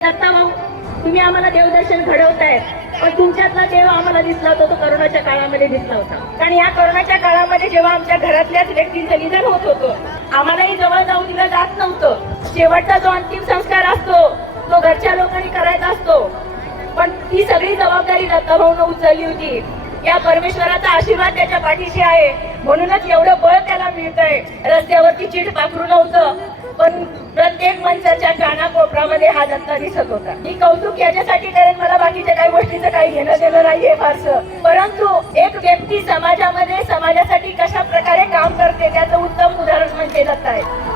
दत्ता भाऊ, तुम्ही आम्हाला देवदर्शन घडवताय, पण तुमच्यातला देव आम्हाला दिसला होता तो करोनाच्या काळामध्ये दिसला होता. कारण या करोनाच्या काळामध्ये जेव्हा आमच्या घरातल्याच व्यक्तींचं निधन होत होतं, आम्हालाही जवळ जाऊन दिलं जात नव्हतं. शेवटचा जो अंतिम संस्कार असतो तो घरच्या लोकांनी करायचा असतो, पण ती सगळी जबाबदारी दत्ता भाऊनं उचलली होती. या परमेश्वराचा आशीर्वाद त्याच्या पाठीशी आहे, म्हणूनच एवढं बळ त्याला मिळतंय. रस्त्यावरती चीट पाखरू नव्हतं, पण प्रत्येक माणसाच्या कानाकोपऱ्यामध्ये हा दत्ता दिसत होता. मी कौतुक याच्यासाठी करेन, मला बाकीच्या काही गोष्टीचं काही घेणं देणं नाहीये फारसं, परंतु एक व्यक्ती समाजामध्ये समाजासाठी कशा प्रकारे काम करते त्याचं उत्तम उदाहरण म्हणजे दत्ता आहे.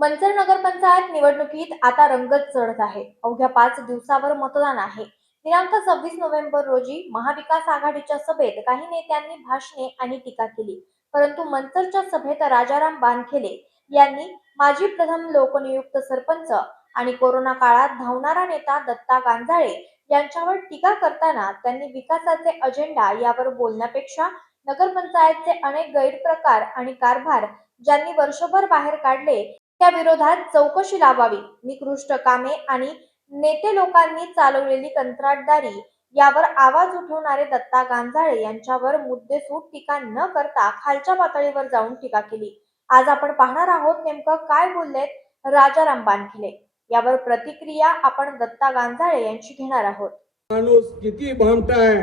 मंचर नगरपंचायत निवडणुकीत आता रंगत चढत आहे. अवघ्या 5 दिवसावर मतदान आहे. दिनांक 26 नोव्हेंबर रोजी महाविकास आघाडीच्या सभेत काही नेत्यांनी भाषणे आणि टीका केली, परंतु मंचरच्या सभेत राजाराम बानखेले यांनी माजी प्रथम लोकनियुक्त सरपंच आणि कोरोना काळात धावणारा नेता दत्ता गांजाळे यांच्यावर टीका करताना त्यांनी विकासाचे अजेंडा यावर बोलण्यापेक्षा नगरपंचायतचे अनेक गैरप्रकार आणि कारभार ज्यांनी वर्षभर बाहेर काढले त्या विरोधात चौकशी लावावी, निकृष्ट कामे आणि नेते लोकांनी चालवलेली कंत्राटदारी यावर आवाज उठवणारे दत्ता गांजाळे यांच्यावर मुद्देसूद टीका न करता खालच्या पातळीवर जाऊन टीका केली. आज आपण पाहणार आहोत नेमकं काय बोललेत राजाराम बानखेले. यावर प्रतिक्रिया आपण दत्ता गांजाळे यांची घेणार आहोत. माणूस किती भामटा आहे.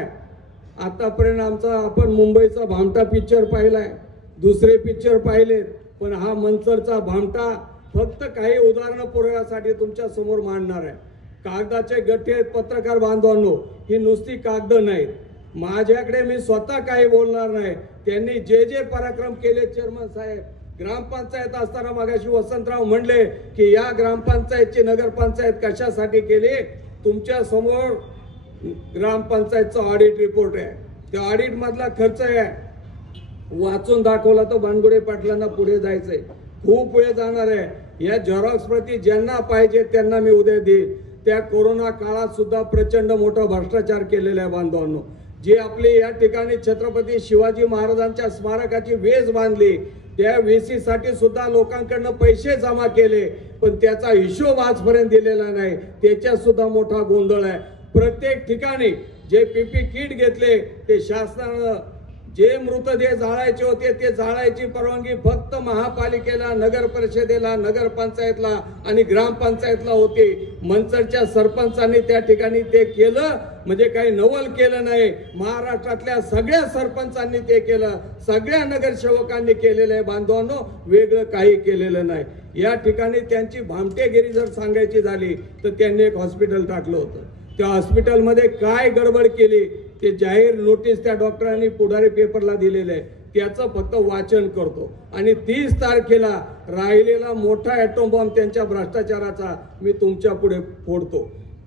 आतापर्यंत आपण मुंबईचा भामटा पिक्चर पाहिलाय, दुसरे पिक्चर पाहिलेत, पण हा मंचरचा भामटा फक्त काही उदाहरणं पुरवण्यासाठी तुमच्या समोर मांडणार आहे. कागदाचे गठ्ठे पत्रकार बांधवांनो, ही नुसती कागद नाहीत. माझ्याकडे मी स्वतः काही बोलणार नाही. त्यांनी जे जे पराक्रम केले चेअरमन साहेब, ग्रामपंचायत असताना मागाशी वसंतराव म्हणले की या ग्रामपंचायतची नगरपंचायत कशासाठी केली. तुमच्या समोर ग्रामपंचायतचा ऑडिट रिपोर्ट आहे. त्या ऑडिट मधला खर्च आहे, वाचून दाखवला तर बानगुडे पाटलांना पुढे जायचंय, खूप वेळ जाणार आहे. या झेरॉक्स प्रति ज्यांना पाहिजे त्यांना मी उद्या देईन. त्या कोरोना काळात सुद्धा प्रचंड मोठा भ्रष्टाचार केलेला आहे बांधवांनो. जे आपले या ठिकाणी छत्रपती शिवाजी महाराजांच्या स्मारकाची वेस बांधली, त्या वेसीसाठी सुद्धा लोकांकडनं पैसे जमा केले, पण त्याचा हिशोब आजपर्यंत दिलेला नाही. त्याच्यात सुद्धा मोठा गोंधळ आहे. प्रत्येक ठिकाणी जे पीपी किट घेतले ते शासनानं, जे मृतदेह जाळायचे होते ते जाळायची परवानगी फक्त महापालिकेला, नगर परिषदेला, नगरपंचायतला आणि ग्रामपंचायतला होती. मंचरच्या सरपंचांनी त्या ठिकाणी ते केलं, म्हणजे काही नवल केलं नाही. महाराष्ट्रातल्या सगळ्या सरपंचांनी ते केलं, सगळ्या नगरसेवकांनी केलेलं आहे बांधवांनो, वेगळं काही केलेलं नाही. या ठिकाणी त्यांची भामटेगिरी जर सांगायची झाली तर त्यांनी एक हॉस्पिटल टाकलं होतं. त्या हॉस्पिटलमध्ये काय गडबड केली ते जाहीर नोटीस त्या डॉक्टरांनी पुढारी पेपरला दिलेलं आहे. त्याचं फक्त वाचन करतो आणि 30 तारखेला राहिलेला मोठा ॲटॉम बॉम्ब त्यांच्या भ्रष्टाचाराचा मी तुमच्या पुढे फोडतो.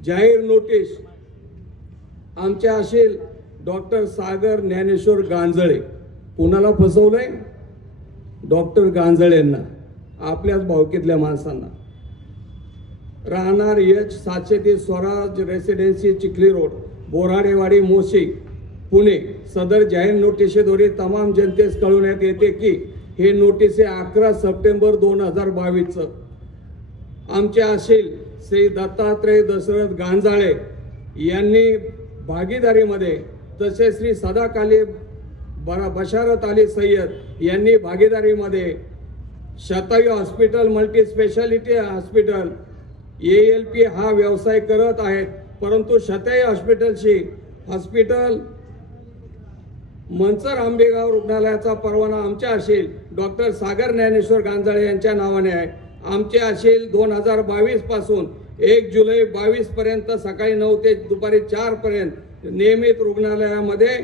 जाहीर नोटीस आमच्या असेल डॉक्टर सागर ज्ञानेश्वर गांजाळे. कुणाला फसवलंय? डॉक्टर गांजाळेंना, आपल्याच भावकीतल्या माणसांना. राहणार H730 Swaraj residency Chikhli road, Boradewadi, Moshi, Pune. सदर जाहीर नोटिसेद्वारे तमाम जनतेस कळवण्यात येते की हे नोटीस 11 सप्टेंबर 2022 आमचे असेल श्री दत्तात्रय दशरथ गांजाळे यांनी भागीदारीमध्ये, तसेच श्री सदाकाली बशारत अली सय्यद यांनी भागीदारीमध्ये Shatayu hospital, multi speciality hospital ALP हा व्यवसाय करत आहेत. परंतु शतायू हॉस्पिटल मंचर आंबेगाव रुग्णालयाचा परवाना आमच्या असेल डॉक्टर सागर ज्ञानेश्वर गांजाळे यांच्या नावाने आहे. आमचे असेल 2022 पासून 1 जुलै 22 पर्यंत सकाळी 9 ते दुपारी 4 पर्यंत नियमित रुग्णालयामध्ये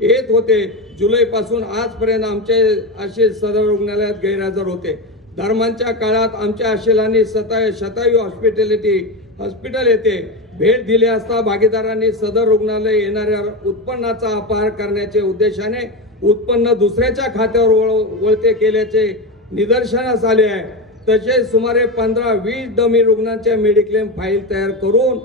येत होते. जुलै पासून आजपर्यंत आमचे असेल सदर रुग्णालयात गैरहजर होते. दरम्यानच्या काळात आमच्या असेलांनी शतायू हॉस्पिटल येथे भेट दिली असता भागीदारांनी सदर रुग्णालय येणाऱ्या उत्पन्नाचा अपहार करण्याच्या उद्देशाने उत्पन्न दुसऱ्याच्या खात्यावर वळते केल्याचे निदर्शनास आले आहे. तसेच सुमारे 15-20 डमी रुग्णांच्या मेडिक्लेम फाईल तयार करून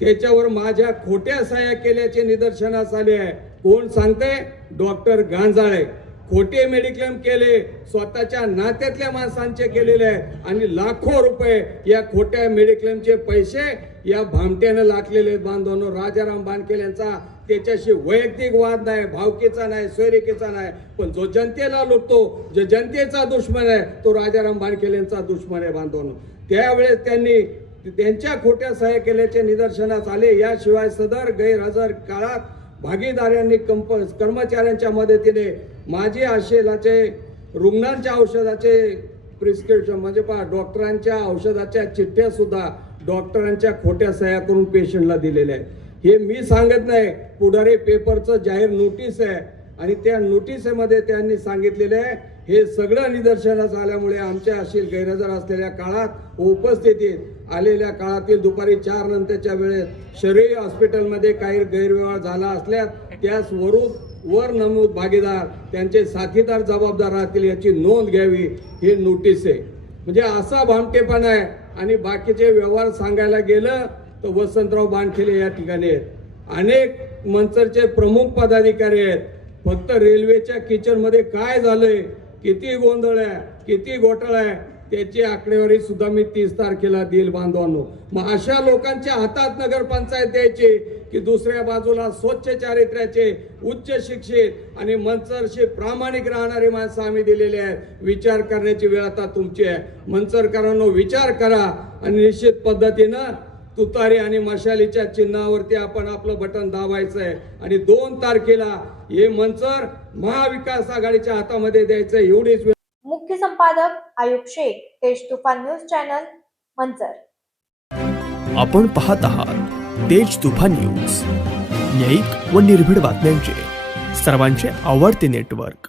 त्याच्यावर माझ्या खोट्या सह्या केल्याचे निदर्शनास आले आहे. कोण सांगते? डॉक्टर गांजाळे. खोटे मेडिक्लेम केले, स्वतःच्या नात्यातल्या माणसांचे केलेले आहेत आणि लाखो रुपये या खोट्या मेडिक्लेमचे पैसे या भामट्यानं लाटलेले आहेत. बांधवांनो, राजाराम बानखेल यांचा त्याच्याशी वैयक्तिक वाद नाही, भावकीचा नाही, सोयरिकीचा नाही, पण जो जनतेला लुटतो, जो जनतेचा दुश्मन आहे, तो राजाराम बानखेल यांचा दुश्मन आहे. बांधवांनो, त्यावेळेस त्यांनी त्यांच्या खोट्या सह्या केल्याचे निदर्शनास आले. याशिवाय सदर गैरहजर काळात भागीदारांनी कर्मचाऱ्यांच्या मदतीने माझे आशेलाचे रुग्णांच्या औषधाचे प्रिस्क्रिप्शन म्हणजे डॉक्टरांच्या औषधाच्या चिठ्ठ्या सुद्धा डॉक्टरांच्या खोट्या सह्या करून पेशंटला दिलेल्या आहेत. हे मी सांगत नाही, पुढारी पेपरचं जाहीर नोटीस आहे आणि त्या नोटीसमध्ये त्यांनी सांगितलेलं आहे. हे सगळं निदर्शनास आल्यामुळे आमच्या अशी गैरहजर असलेल्या काळात उपस्थितीत आलेल्या काळातील दुपारी 4 नंतरच्या वेळेत शरई हॉस्पिटलमध्ये काही गैरव्यवहार झाला असल्यास त्यास वर नमूद भागीदार त्यांचे साथीदार जबाबदार राहतील याची नोंद घ्यावी, हे नोटीस आहे. म्हणजे असा भामटेपणा आहे. आणि बाकीचे व्यवहार सांगायला गेलं तर वसंतराव बानखेले या ठिकाणी आहेत, अनेक मंचरचे प्रमुख पदाधिकारी आहेत. फक्त रेल्वेच्या किचनमध्ये काय झालंय, किती गोंधळ आहे, किती घोटाळा आहे, त्याची आकडेवारी सुद्धा मी 30 तारखेला देईल. बांधवांनो, मग अशा लोकांच्या हातात नगरपंचायत द्यायची की दुसऱ्या बाजूला स्वच्छ चारित्र्याचे, उच्च शिक्षित आणि मंचरशी प्रामाणिक राहणारी माणसं आम्ही दिलेले आहेत. विचार करण्याची वेळ आता तुमची आहे. मंचरकरांनो, विचार करा आणि निश्चित पद्धतीनं तुतारी आणि मशालीच्या चिन्हावरती आपण आपलं बटन दाबायचं आहे आणि 2 तारखेला हे मंचर महाविकास आघाडीच्या हातामध्ये द्यायचं, एवढीच. मुख्य संपादक आयुब शेख, तेज तुफान न्यूज चॅनल, मंचर. आपण पाहत आहात तेज तुफान न्यूज, न्यायिक व निर्भीड बातम्यांचे सर्वांचे आवडते नेटवर्क.